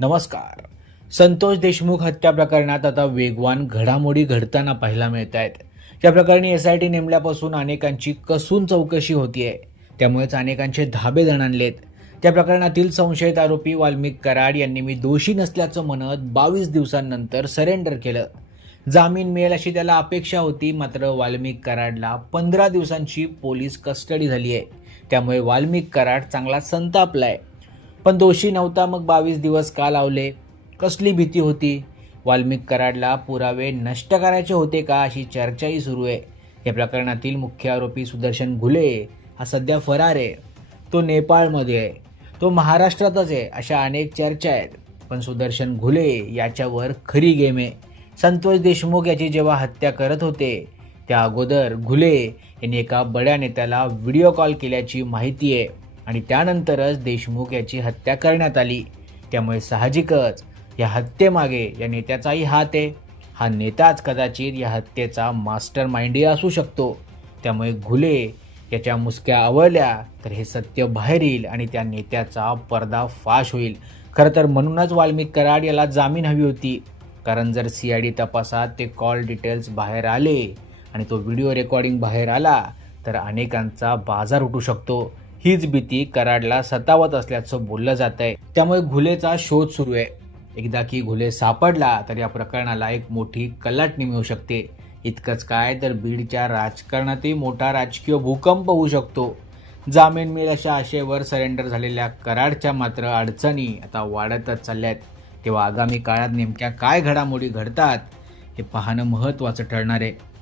नमस्कार. संतोष देशमुख हत्या प्रकरणात आता वेगवान घडामोडी घडताना पाहायला मिळत आहेत. या प्रकरणी एसआयटी नेमल्यापासून अनेकांची कसून चौकशी होतीये. त्यामुळेच अनेकांचे धाबे दणाणलेत. त्या प्रकरणातील संशयित आरोपी वाल्मिक कराड यांनी मी दोषी नसल्याचं म्हणत 22 दिवसांनंतर सरेंडर केलं. जामीन मिळेल अशी त्याला अपेक्षा होती, मात्र वाल्मिक कराडला 15 दिवसांची पोलीस कस्टडी झाली आहे. त्यामुळे वाल्मिक कराड चांगला संतापलाय. पण दोषी नव्हता, मग 22 दिवस का लावले? कसली भीती होती? वाल्मिक कराडला पुरावे नष्ट करायचे होते का, अशी चर्चाही सुरू आहे. या प्रकरणातील मुख्य आरोपी सुदर्शन घुले हा सध्या फरार आहे. तो नेपाळमध्ये आहे, तो महाराष्ट्रातच आहे, अशा अनेक चर्चा आहेत. पण सुदर्शन घुले याच्यावर खरी गेम आहे. संतोष देशमुख याची जेव्हा हत्या करत होते त्या अगोदर घुले यांनी एका बड्या नेत्याला व्हिडिओ कॉल केल्याची माहिती आहे आणि त्यानंतरच देशमुख याची हत्या करण्यात आली. त्यामुळे साहजिकच या हत्येमागे या नेत्याचाही हात आहे. हा नेताच कदाचित या हत्येचा मास्टर माइंडही असू शकतो. त्यामुळे घुले याच्या मुसक्या आवळल्या तर हे सत्य बाहेर येईल आणि त्या नेत्याचा पर्दाफाश होईल. खरं तर म्हणूनच वाल्मिक कराड याला जामीन हवी होती. कारण जर CID तपासात ते कॉल डिटेल्स बाहेर आले आणि तो व्हिडिओ रेकॉर्डिंग बाहेर आला तर अनेकांचा बाजार उठू शकतो. हीच भीती कराडला सतावत असल्याचं बोललं जात आहे. त्यामुळे घुलेचा शोध सुरू आहे. एकदा की घुले सापडला तर या प्रकरणाला एक मोठी कलाटणी मिळू शकते. इतकंच काय तर बीडच्या राजकारणातही मोठा राजकीय भूकंप होऊ शकतो. जामीन मिळेल अशा आशेवर सरेंडर झालेल्या कराडच्या मात्र अडचणी आता वाढतच चालल्या आहेत. तेव्हा आगामी काळात नेमक्या काय घडामोडी घडतात हे पाहणं महत्त्वाचं ठरणार आहे.